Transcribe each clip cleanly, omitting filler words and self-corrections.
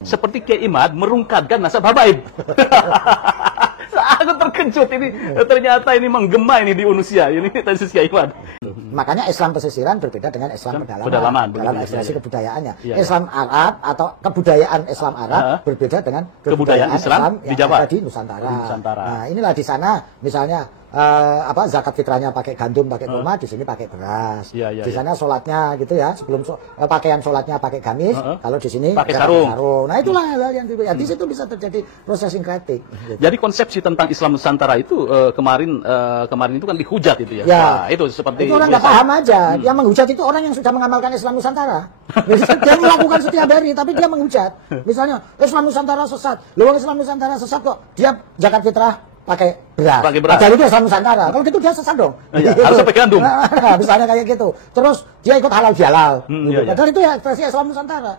Seperti Kiai Imad merungkatkan nasab habaib. Aku terkejut ini, ternyata ini menggema ini di Unusia, ini tesis Kiai Imad. Makanya Islam pesisiran berbeda dengan Islam pedalaman dalam ekspresi kebudayaannya. Ya. Islam Arab atau kebudayaan Islam Arab berbeda dengan kebudayaan Islam yang di Jawa, ada di Nusantara. Nusantara. Nah, inilah di sana misalnya zakat fitrahnya pakai gandum, pakai kurma, di sini pakai beras. Di sana sholatnya gitu ya, sebelum pakaian sholatnya pakai gamis, kalau di sini pakai sarung. Nah, itulah hal yang di situ bisa terjadi proses sinkretik. Gitu. Jadi konsepsi tentang Islam Nusantara itu kemarin itu kan dihujat itu ya. Wah, itu seperti itu orang nggak paham aja. Yang menghujat itu orang yang sudah mengamalkan Islam Nusantara. Dia melakukan setiap hari, tapi dia menghujat. Misalnya Islam Nusantara sesat. Loh, Islam Nusantara sesat kok? Dia zakat fitrah pakai beras. Padahal itu Islam Nusantara. Kalau gitu dia sesat dong. Iya, harus pakai gandum. Nah, misalnya kayak gitu. Terus dia ikut halal bihalal. Padahal itu ya versi Islam Nusantara.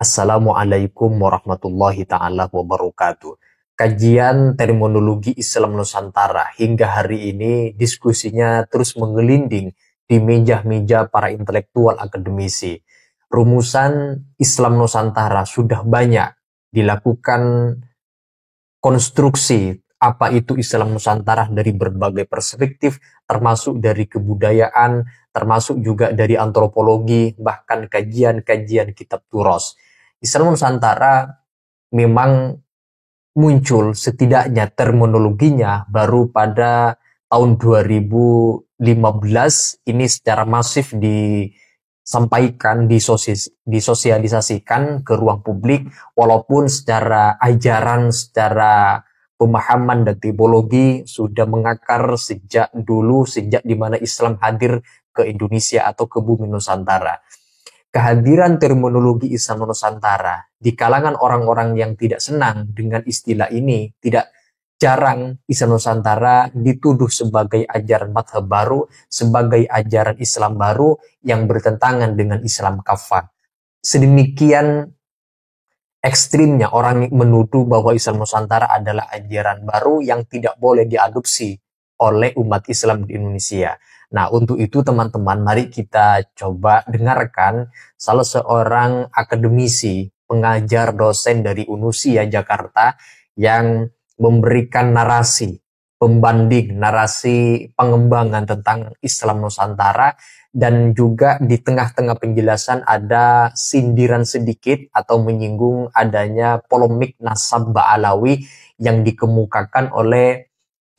Assalamualaikum warahmatullahi ta'ala wabarakatuh. Kajian terminologi Islam Nusantara hingga hari ini diskusinya terus menggelinding di meja-meja para intelektual akademisi. Rumusan Islam Nusantara sudah banyak dilakukan konstruksi apa itu Islam Nusantara dari berbagai perspektif, termasuk dari kebudayaan, termasuk juga dari antropologi, bahkan kajian-kajian kitab Turos. Islam Nusantara memang muncul setidaknya terminologinya baru pada tahun 2015 ini secara masif disampaikan, disosialisasikan ke ruang publik, walaupun secara ajaran, secara pemahaman dan tipologi sudah mengakar sejak dulu, sejak dimana Islam hadir ke Indonesia atau ke bumi Nusantara. Kehadiran terminologi Islam Nusantara di kalangan orang-orang yang tidak senang dengan istilah ini, tidak jarang Islam Nusantara dituduh sebagai ajaran madhab baru, sebagai ajaran Islam baru yang bertentangan dengan Islam kafah. Sedemikian ekstrimnya orang menuduh bahwa Islam Nusantara adalah ajaran baru yang tidak boleh diadopsi oleh umat Islam di Indonesia. Nah, untuk itu teman-teman, mari kita coba dengarkan salah seorang akademisi, pengajar dosen dari Unusia Jakarta yang memberikan narasi pembanding, narasi pengembangan tentang Islam Nusantara, dan juga di tengah-tengah penjelasan ada sindiran sedikit atau menyinggung adanya polemik nasab Ba'alawi yang dikemukakan oleh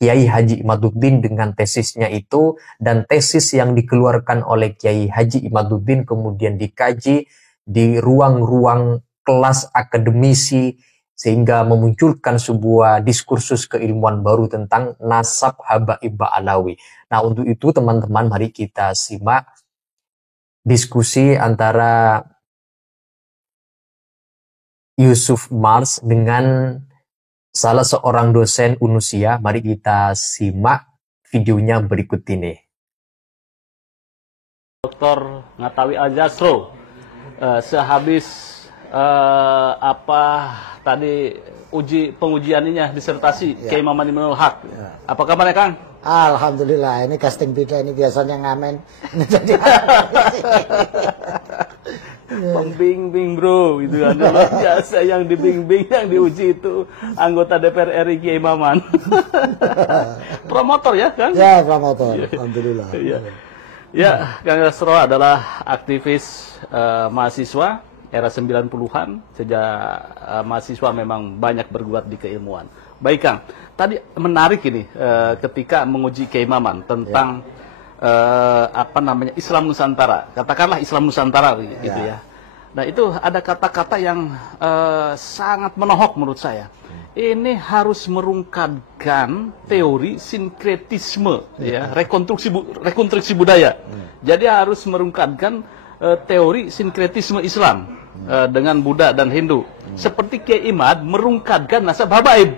Kiai Haji Imaduddin dengan tesisnya itu, dan tesis yang dikeluarkan oleh Kiai Haji Imaduddin kemudian dikaji di ruang-ruang kelas akademisi sehingga memunculkan sebuah diskursus keilmuan baru tentang nasab habaib Ba'alawi. Nah, untuk itu teman-teman mari kita simak diskusi antara Yusuf Mars dengan salah seorang dosen Unusia. Mari kita simak videonya berikut ini. Dr. Ngatawi Al-Jasro, sehabis tadi pengujiannya disertasi Kiai Maman Imanul Haq. Apa kabarnya, Kang? Alhamdulillah, ini casting beda, ini biasanya ngamen. Ini jadi pembimbing bro, itu kan luar biasa. Yang dibimbing, yang diuji itu anggota DPR RI Kiai Maman. Promotor ya, Kang? Ya, promotor. Alhamdulillah. Ya, Kang Jasro adalah aktivis mahasiswa era 90-an. Sejak mahasiswa memang banyak berbuat di keilmuan. Baik, Kang. Tadi menarik ini ketika menguji Kiai Maman tentang Islam Nusantara. Katakanlah Islam Nusantara gitu ya. Nah, itu ada kata-kata yang sangat menohok menurut saya. Ini harus merungkatkan teori sinkretisme, ya, rekonstruksi budaya. Jadi harus merungkatkan teori sinkretisme Islam dengan Buddha dan Hindu. Seperti Kiai Imad merungkatkan nasab habaib.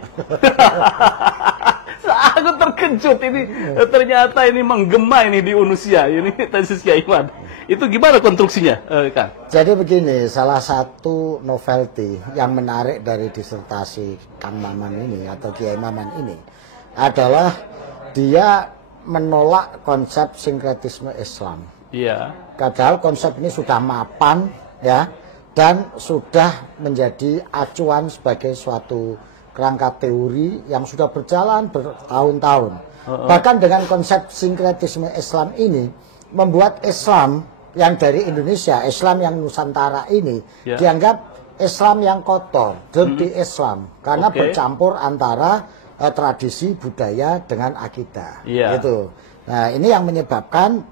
Aku terkejut ini, ternyata ini menggema ini di Unusia, ini tesis Kiai Imad. Itu gimana konstruksinya, Kang? Jadi begini, salah satu novelty yang menarik dari disertasi Kang Maman ini atau Kiai Maman ini adalah dia menolak konsep sinkretisme Islam. Iya. Padahal konsep ini sudah mapan ya dan sudah menjadi acuan sebagai suatu kerangka teori yang sudah berjalan bertahun-tahun. Bahkan dengan konsep sinkretisme Islam ini membuat Islam yang dari Indonesia, Islam yang Nusantara ini dianggap Islam yang kotor, dirty Islam, karena bercampur antara tradisi budaya dengan akidah, gitu. Nah ini yang menyebabkan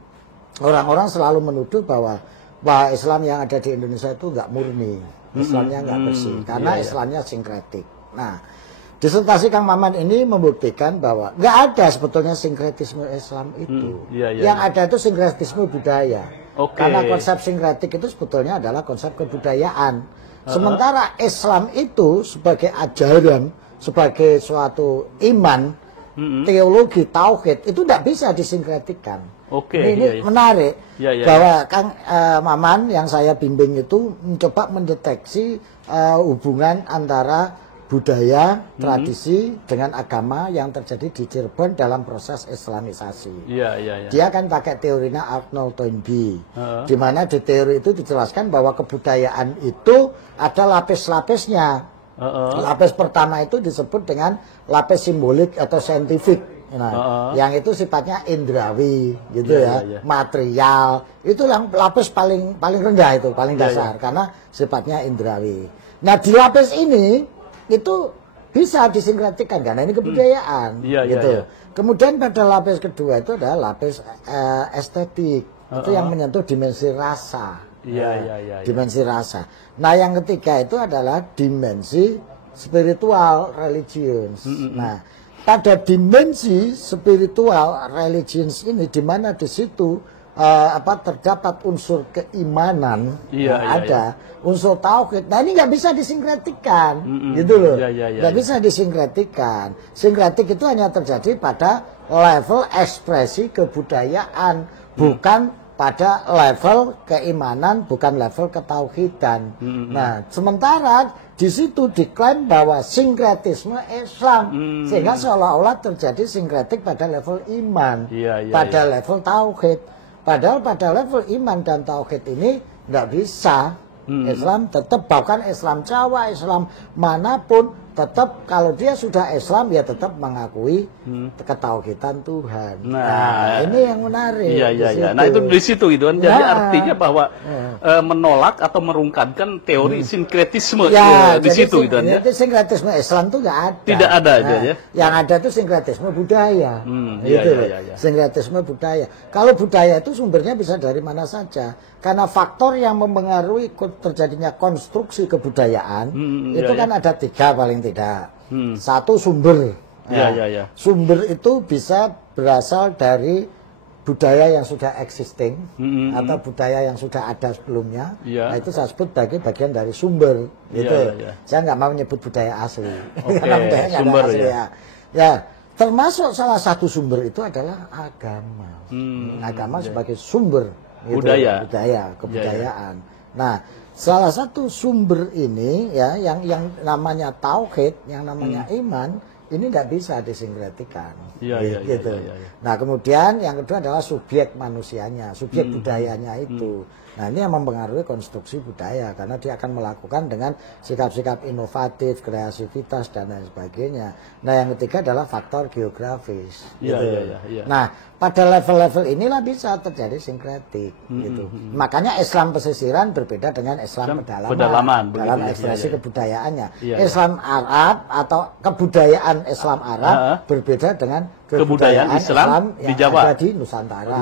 orang-orang selalu menuduh bahwa Islam yang ada di Indonesia itu nggak murni, Islamnya nggak bersih, karena Islamnya sinkretik. Nah disertasi Kang Maman ini membuktikan bahwa nggak ada sebetulnya sinkretisme Islam itu, yang ada itu sinkretisme budaya. Karena konsep sinkretik itu sebetulnya adalah konsep kebudayaan. Sementara Islam itu sebagai ajaran, sebagai suatu iman, teologi, tauhid, itu tidak bisa disinkretikkan. Ini menarik bahwa Kang Maman yang saya bimbing itu mencoba mendeteksi hubungan antara budaya, tradisi dengan agama yang terjadi di Cirebon dalam proses Islamisasi. Dia kan pakai teorinya Arnold Toynbee, di mana di teori itu dijelaskan bahwa kebudayaan itu ada lapis-lapisnya. Lapis pertama itu disebut dengan lapis simbolik atau saintifik. Nah, yang itu sifatnya indrawi, gitu material. Itu yang lapis paling rendah itu, paling dasar, karena sifatnya indrawi. Nah, di lapis ini itu bisa disinkretikkan karena ini kebudayaan, gitu. Kemudian pada lapis kedua itu adalah lapis estetik, itu yang menyentuh dimensi rasa, dimensi rasa. Nah yang ketiga itu adalah dimensi spiritual, religions. Nah pada dimensi spiritual, religions ini, di mana di situ terdapat unsur keimanan ada, unsur tauhid. Nah ini nggak bisa disinkretikkan, gitu loh. Nggak bisa disinkretikkan. Sinkretik itu hanya terjadi pada level ekspresi kebudayaan, bukan pada level keimanan, bukan level ketauhidan. Nah sementara di situ diklaim bahwa sinkretisme Islam, sehingga seolah-olah terjadi sinkretik pada level iman, pada level tauhid. Padahal pada level iman dan tauhid ini nggak bisa. Islam tetap, bahkan Islam Jawa, Islam manapun, tetap kalau dia sudah Islam ya tetap mengakui ketauhidan Tuhan. Nah ini yang menarik. Nah itu di situ gitu kan. Jadi artinya bahwa menolak atau merungkankan teori sinkretisme di situ gitu kan. Jadi sinkretisme Islam itu nggak ada. Tidak ada aja ya. Yang ada itu sinkretisme budaya. Sinkretisme budaya. Kalau budaya itu sumbernya bisa dari mana saja. Karena faktor yang mempengaruhi terjadinya konstruksi kebudayaan itu kan ada tiga paling tidak. Satu sumber. Sumber itu bisa berasal dari budaya yang sudah existing atau budaya yang sudah ada sebelumnya. Nah itu saya sebut sebagai bagian dari sumber. Gitu. Saya nggak mau menyebut budaya asli. Karena budayanya sumber asli, ya. Termasuk salah satu sumber itu adalah agama. Agama sebagai sumber. Budaya, kebudayaan. Nah, salah satu sumber ini ya yang namanya tauhid, yang namanya iman, ini tidak bisa disinkretikkan. Gitu. Nah, kemudian yang kedua adalah subjek manusianya, subjek budayanya itu. Nah, ini yang mempengaruhi konstruksi budaya karena dia akan melakukan dengan sikap-sikap inovatif, kreativitas dan lain sebagainya. Nah, yang ketiga adalah faktor geografis. Nah, pada level-level inilah bisa terjadi sinkretik. Gitu. Makanya Islam pesisiran berbeda dengan Islam pedalaman dalam ekspresi kebudayaannya. Islam Arab atau kebudayaan Islam Arab berbeda dengan kebudayaan Islam yang di Jawa, ada di Nusantara.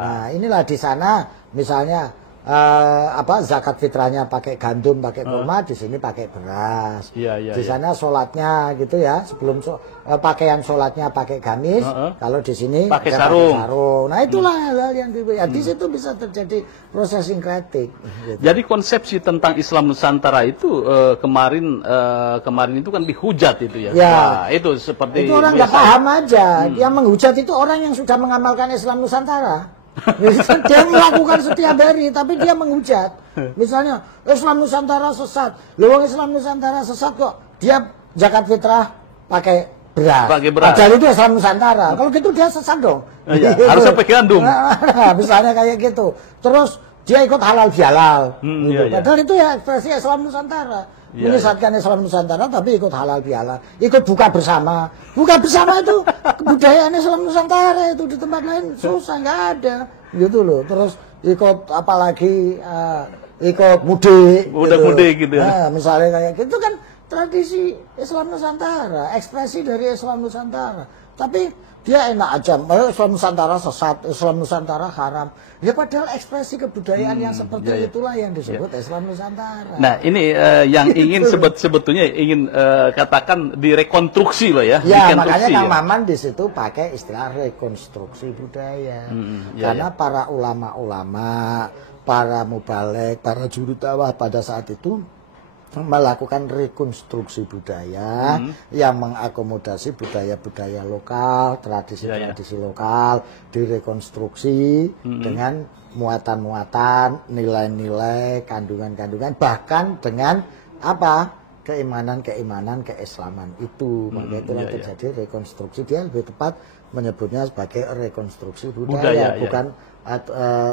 Nah, inilah di sana misalnya zakat fitrahnya pakai gandum, pakai kurma, di sini pakai beras. Di sana sholatnya gitu ya, sebelum pakaian sholatnya pakai gamis, kalau di sini pakai sarung. Nah itulah hal-hal yang di situ bisa terjadi proses sinkretik. Gitu. Jadi konsepsi tentang Islam Nusantara itu kemarin itu kan dihujat itu ya. Nah, itu seperti itu orang nggak paham aja. Yang menghujat itu orang yang sudah mengamalkan Islam Nusantara. Dia melakukan setiap hari, tapi dia menghujat. Misalnya Islam Nusantara sesat. Loh, Islam Nusantara sesat kok. Dia zakat fitrah pakai beras. Pakai beras. Padahal itu Islam Nusantara. Kalau gitu dia sesat dong. Iya, harusnya pakai gandum. Misalnya kayak gitu. Terus dia ikut halal bihalal. Gitu. Iya, iya. Padahal itu ya ekspresi Islam Nusantara. Iya, Menyesatkan Islam Nusantara tapi ikut halal bihalal. Ikut buka bersama. Buka bersama itu kebudayaan Islam Nusantara itu di tempat lain susah, nggak ada. Gitu loh. Terus ikut apalagi ikut mudik. Mudik gitu ya. Nah, misalnya kayak gitu kan tradisi Islam Nusantara, ekspresi dari Islam Nusantara. Tapi dia enak aja, Islam Nusantara sesat, Islam Nusantara haram. Ya padahal ekspresi kebudayaan yang seperti itulah yang disebut Islam Nusantara. Nah, ini yang ingin sebetulnya ingin katakan direkonstruksi loh ya. Ya, makanya Rekonstruksi Kang ya. Maman di situ pakai istilah rekonstruksi budaya. Karena para ulama-ulama, para mubalek, para juru dakwah pada saat itu melakukan rekonstruksi budaya yang mengakomodasi budaya-budaya lokal, tradisi-tradisi lokal, direkonstruksi dengan muatan-muatan, nilai-nilai, kandungan-kandungan, bahkan dengan apa? Keimanan-keimanan keislaman itu. Maka itulah terjadi rekonstruksi. Dia lebih tepat menyebutnya sebagai rekonstruksi budaya, bukan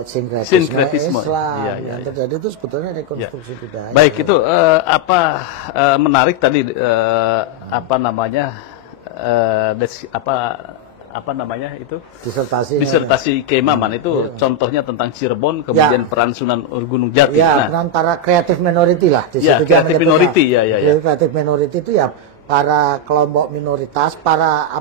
sinkretisme Islam. Yang terjadi itu sebetulnya rekonstruksi budaya. Baik, itu menarik tadi apa namanya itu disertasi Kiai Maman itu contohnya tentang Cirebon, kemudian peran Sunan Gunung Jati. Ya, peran para kreatif minority lah di situ. Kreatif minority kreatif minority itu ya para kelompok minoritas, para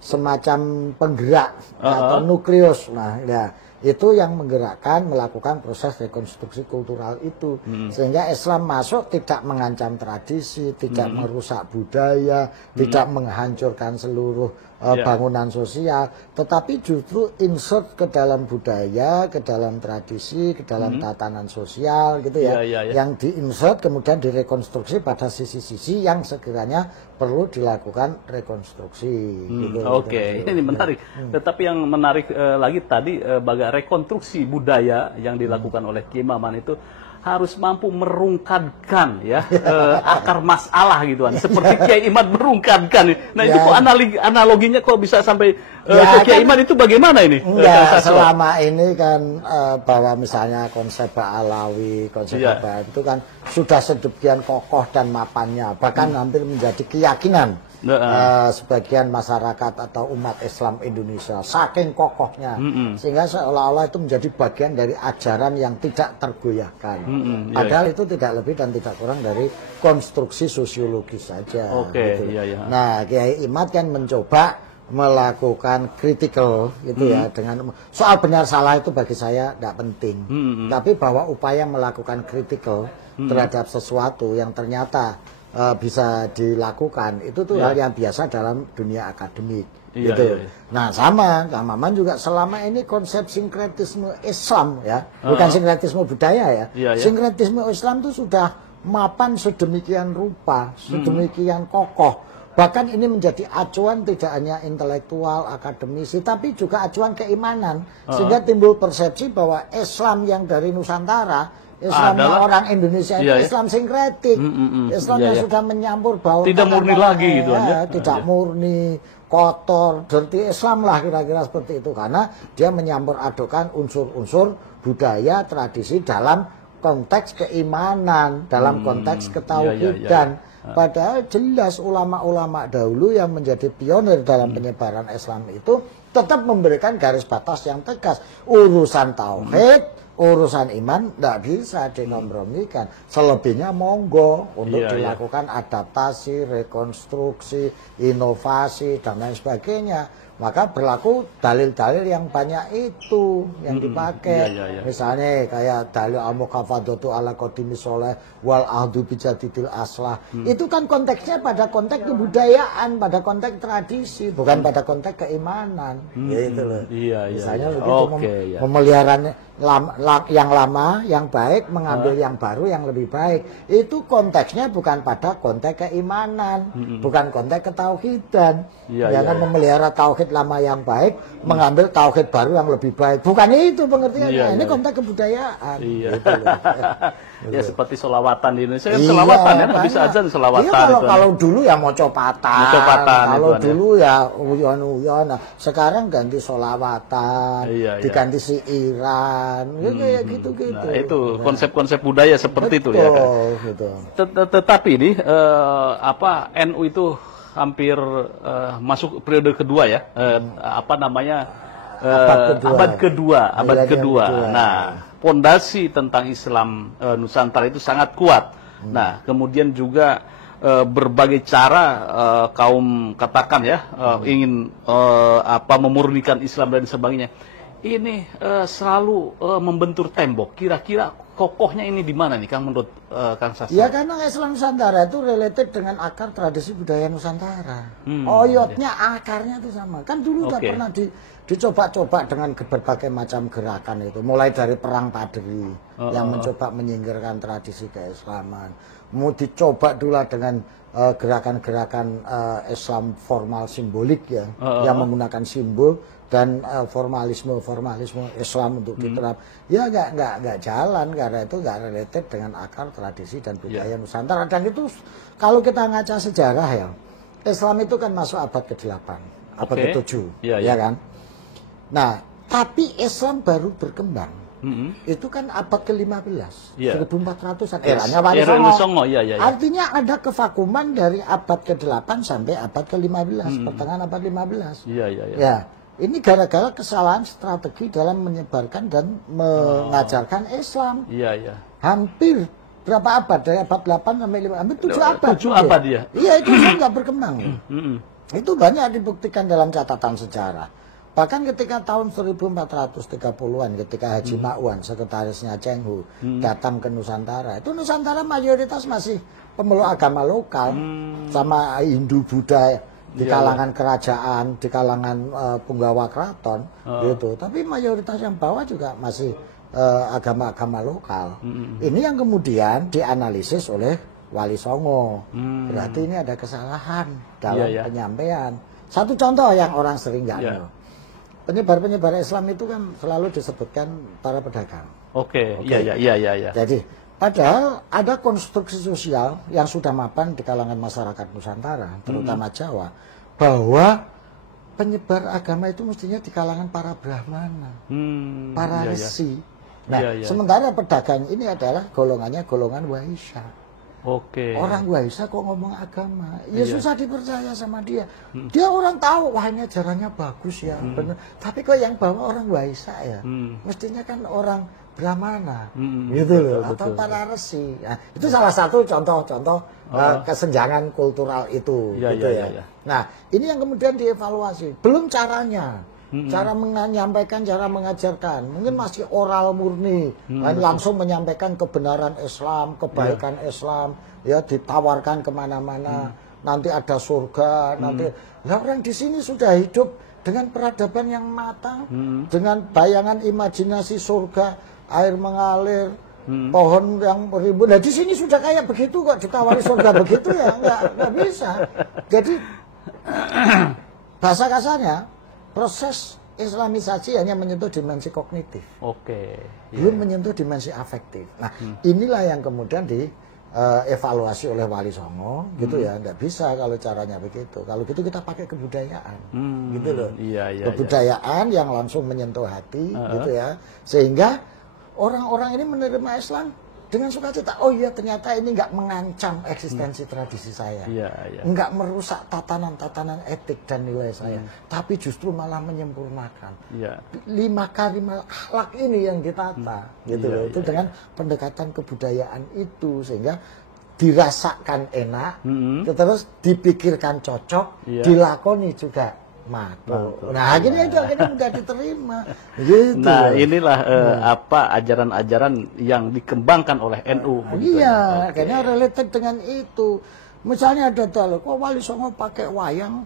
semacam penggerak atau nukleus. Nah, ya itu yang menggerakkan, melakukan proses rekonstruksi kultural itu. Sehingga Islam masuk tidak mengancam tradisi, tidak merusak budaya, tidak menghancurkan seluruh bangunan sosial, tetapi justru insert ke dalam budaya, ke dalam tradisi, ke dalam tatanan sosial gitu ya. Yang diinsert kemudian direkonstruksi pada sisi-sisi yang sekiranya perlu dilakukan rekonstruksi. Gitu, Oke, ini menarik. Tetapi yang menarik lagi tadi bagaimana rekonstruksi budaya yang dilakukan oleh Kiai Maman itu harus mampu merungkadkan akar masalah gitu kan. Seperti Kiai Iman merungkadkan. Nah, itu kok analoginya kok bisa sampai ke Kiai Iman itu bagaimana ini? Enggak, selama ini kan bahwa misalnya konsep Ba'alawi, konsep apa itu kan sudah sedemikian kokoh dan mapannya, bahkan hampir menjadi keyakinan sebagian masyarakat atau umat Islam Indonesia, saking kokohnya, sehingga seolah-olah itu menjadi bagian dari ajaran yang tidak tergoyahkan. Padahal itu tidak lebih dan tidak kurang dari konstruksi sosiologis saja. Gitu. Nah, Kiai Imad kan mencoba melakukan critical gitu ya, dengan soal benar salah itu bagi saya tidak penting, tapi bahwa upaya melakukan critical terhadap sesuatu yang ternyata bisa dilakukan itu tuh hal yang biasa dalam dunia akademik gitu. Nah, sama Kang Maman juga selama ini konsep sinkretisme Islam bukan sinkretisme budaya sinkretisme Islam itu sudah mapan sedemikian rupa, sedemikian kokoh. Bahkan ini menjadi acuan tidak hanya intelektual, akademisi, tapi juga acuan keimanan. Sehingga timbul persepsi bahwa Islam yang dari Nusantara, Islamnya orang Indonesia itu Islam sinkretik, Islam yang sudah menyampur bau, tidak murni lagi gitu tidak murni, kotor, dirty Islam lah kira-kira seperti itu, karena dia menyampur adukkan unsur-unsur budaya tradisi dalam konteks keimanan, dalam konteks ketauhidan. Padahal jelas ulama-ulama dahulu yang menjadi pionir dalam penyebaran Islam itu tetap memberikan garis batas yang tegas. Urusan tauhid, urusan iman tidak bisa dikompromikan. Selebihnya monggo untuk dilakukan adaptasi, rekonstruksi, inovasi dan lain sebagainya. Maka berlaku dalil-dalil yang banyak itu yang dipakai. Misalnya kayak dalil al-muqafadatu ala qadimi sholeh wal ahdu bijadidil aslah. Itu kan konteksnya pada konteks kebudayaan, pada konteks tradisi, bukan pada konteks keimanan. Gitu loh. Misalnya memelihara yang lama, yang baik, mengambil yang baru, yang lebih baik. Itu konteksnya bukan pada konteks keimanan, bukan konteks ketauhidan. Jangan memelihara tauhid tauhid lama yang baik, mengambil tauhid baru yang lebih baik. Bukan itu pengertiannya. Iya, Ini iya. konteks kebudayaan. Iya. Gitu loh. Ya seperti selawatan di Indonesia kan Iya, selawatan ya, makanya. bisa azan selawatan. Iya, kalau itu. kalau dulu ya mocopatan. Mocopatan Kalau itu, dulu ya uyon-uyon. Nah, sekarang ganti solawatan, Iya, iya. diganti siiran, ya kayak gitu-gitu. Nah, itu konsep-konsep budaya seperti itu ya kan. Gitu. Tetapi ini NU itu hampir masuk periode kedua ya, abad kedua. Milenium kedua. Nah, pondasi tentang Islam Nusantara itu sangat kuat. Nah, kemudian juga berbagai cara kaum katakan ya ingin memurnikan Islam dan sebagainya. Ini selalu membentur tembok. Kira-kira kokohnya ini di mana nih, Kang, menurut Kang Sastra? Ya karena Islam Nusantara itu related dengan akar tradisi budaya Nusantara. Oyotnya akarnya itu sama. Kan dulu udah Oke. pernah dicoba-coba dengan berbagai macam gerakan itu. Mulai dari perang Padri yang mencoba menyingkirkan tradisi keislaman. Mau dicoba dulu dengan gerakan-gerakan Islam formal simbolik ya, yang menggunakan simbol dan formalisme Islam untuk diterap. Ya nggak jalan karena itu nggak related dengan akar tradisi dan budaya Nusantara. Dan itu kalau kita ngaca sejarah ya, Islam itu kan masuk abad ke-8, abad Oke. ke-7, Ya, ya ya. kan? Nah, tapi Islam baru berkembang. Itu kan abad ke-15, Iya. 1400-an, eranya Wali Era Songo. Songo, iya. Artinya ada kevakuman dari abad ke-8 sampai abad ke-15, pertengahan abad 15. Iya. Ya, ini gara-gara kesalahan strategi dalam menyebarkan dan mengajarkan Islam. Iya. Hampir berapa abad? Dari abad 8 sampai 5, hampir 7 abad. 7 abad ya. Iya, itu Islam nggak berkembang. Itu banyak dibuktikan dalam catatan sejarah. Bahkan ketika tahun 1430-an, ketika Haji Ma'wan, sekretarisnya Cheng Hu, datang ke Nusantara, itu Nusantara mayoritas masih pemeluk agama lokal, sama Hindu Buddha di kalangan kerajaan, di kalangan penggawa keraton, gitu. Tapi mayoritas yang bawah juga masih agama-agama lokal. Ini yang kemudian dianalisis oleh Wali Songo. Berarti ini ada kesalahan dalam penyampaian. Satu contoh yang orang sering nggak tahu. Penyebar-penyebar Islam itu kan selalu disebutkan para pedagang. Oke. Iya. Jadi, padahal ada konstruksi sosial yang sudah mapan di kalangan masyarakat Nusantara, terutama Jawa, bahwa penyebar agama itu mestinya di kalangan para brahmana, para resi. Nah, sementara pedagang ini adalah golongannya golongan Waisya. Oke. Orang Waisya kok ngomong agama, ya susah dipercaya sama dia. Dia orang tahu, wah ini ajarannya bagus ya, benar. Tapi kok yang bawa orang Waisya ya, mestinya kan orang Brahmana, gitu loh, atau para resi. Nah, itu salah satu contoh-contoh kesenjangan kultural itu, gitu ya. Nah, ini yang kemudian dievaluasi. Belum caranya. Cara menyampaikan, cara mengajarkan, mungkin masih oral murni, dan langsung menyampaikan kebenaran Islam, kebaikan Islam, ya ditawarkan kemana-mana, nanti ada surga, nanti. Nah, orang di sini sudah hidup dengan peradaban yang matang, dengan bayangan imajinasi surga, air mengalir, pohon yang berimbun. Nah, di sini sudah kayak begitu kok, ditawari surga begitu ya, nggak bisa. Jadi bahasa kasarnya, proses Islamisasi hanya menyentuh dimensi kognitif, belum menyentuh dimensi afektif. Nah, inilah yang kemudian dievaluasi oleh Wali Songo, gitu ya. Nggak bisa kalau caranya begitu. Kalau gitu kita pakai kebudayaan, gitu loh. Kebudayaan yang langsung menyentuh hati, gitu ya. Sehingga orang-orang ini menerima Islam dengan sukacita. Oh iya, ternyata ini nggak mengancam eksistensi tradisi saya, nggak merusak tatanan-tatanan etik dan nilai saya, tapi justru malah menyempurnakan. 5 kalimat akhlak ini yang ditata, gitu loh. Itu dengan pendekatan kebudayaan itu, sehingga dirasakan enak, terus dipikirkan cocok, dilakoni juga mantul. Nah, akhirnya itu akhirnya mudah diterima. Gitu. Nah, inilah ajaran-ajaran yang dikembangkan oleh NU. Iya, akhirnya related dengan itu. Misalnya ada dalil, kok Wali Songo pakai wayang,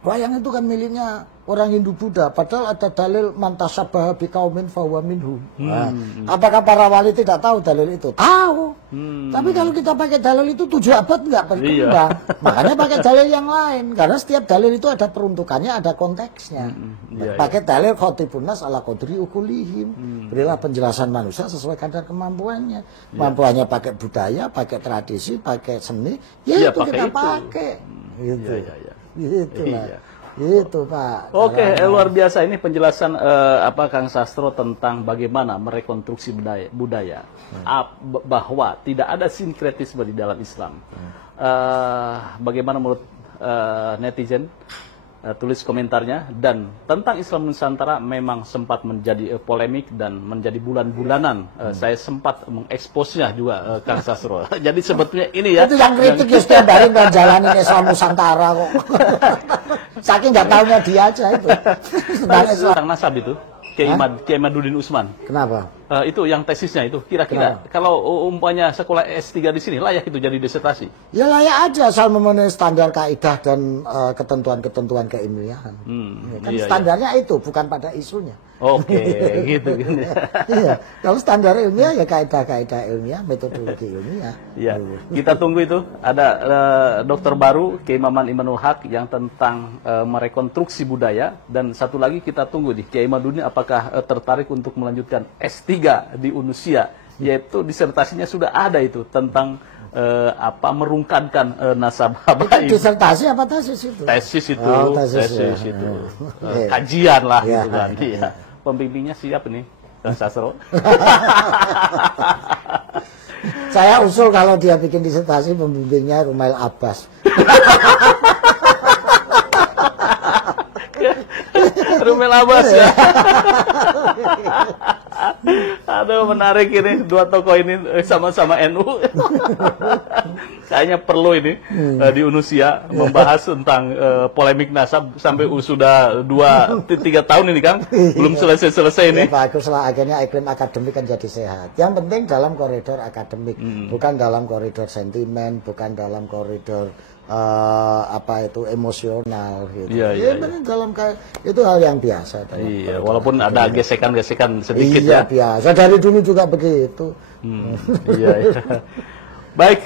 wayang itu kan miliknya orang Hindu Buddha, padahal ada dalil mantasabbaha biqaumin fahuwa minhum. Nah, apakah para wali tidak tahu dalil itu? Tahu. Tapi kalau kita pakai dalil itu 7 abad enggak berkembang. Makanya pakai dalil yang lain, karena setiap dalil itu ada peruntukannya, ada konteksnya. Pakai dalil khotibun nas ala qadri ukulihim. Berilah penjelasan manusia sesuai kadar kemampuannya. Kemampuannya pakai budaya, pakai tradisi, pakai seni, ya itu kita pakai. Gitu. Gitu lah. Itu Pak. Oke, luar biasa ini penjelasan Kang Sastro tentang bagaimana merekonstruksi budaya bahwa tidak ada sinkretisme di dalam Islam. Bagaimana menurut netizen? Tulis komentarnya. Dan tentang Islam Nusantara memang sempat menjadi polemik dan menjadi bulan-bulanan. Saya sempat mengeksposnya juga Kang Sastro. Jadi sebetulnya ini ya. Itu yang kritik ya setiap hari kan jalanin Islam Nusantara kok. Saking nggak tahunya dia aja itu. Tentang nasab itu, Kiai Imaduddin Utsman. Kenapa? Itu yang tesisnya itu. Kira-kira kalau umpamanya sekolah S3 di sini layak itu jadi disertasi? Ya layak aja asal memenuhi standar kaidah dan ketentuan-ketentuan keilmiahan. Kan standarnya itu bukan pada isunya. Oke, gitu. Iya, kalau standar ilmiah ya kaidah-kaidah ilmiah, metodologi ilmiah. Iya, kita tunggu itu. Ada dokter baru, Kiai Maman Imanul Haq yang tentang merekonstruksi budaya. Dan satu lagi kita tunggu di Kiai Imaduddin apakah tertarik untuk melanjutkan S3 di Unusia, yaitu disertasinya sudah ada itu tentang merungkankan nasab habaib. Disertasi apa tesis itu? Tesis itu, tesis itu. Kajian lah ya, gitu kan. Iya. Pembimbingnya siap nih, Kang Sastro. Saya usul kalau dia bikin disertasi pembimbingnya Rumail Abbas. Rumail Abbas ya. Aduh, menarik ini dua tokoh ini sama-sama NU. Kayaknya perlu ini di Unusia membahas tentang polemik nasab sampai sudah 2-3 tahun ini Kang, belum selesai ini. Ya, baguslah akhirnya iklim akademik kan jadi sehat. Yang penting dalam koridor akademik, bukan dalam koridor sentimen, bukan dalam koridor emosional gitu. Iya. Dalam itu hal yang biasa. Iya, walaupun ada gesekan-gesekan sedikit iya, ya. Biasa dari dulu juga begitu. Iya. Baik.